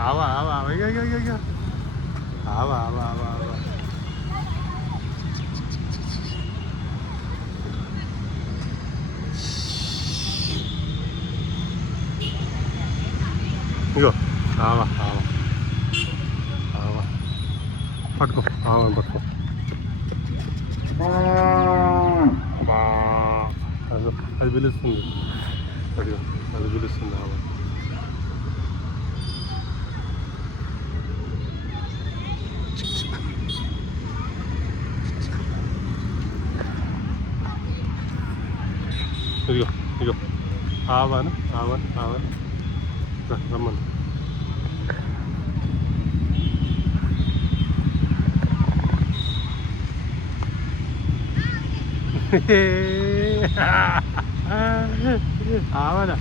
ఆవా ఆవా అయ్యో ఆవా ఆవా ఆవా ఆవా ఇగో ఆవా ఆవా ఆవా పట్టుకో ఆవా పట్టుకో అది పిలుస్తుంది అదిగో అది పిలుస్తుంది ఆవా ఇదిగో ఇదిగో ఆవాను ఆవాను ఆవాను రమ్మను ఆవానా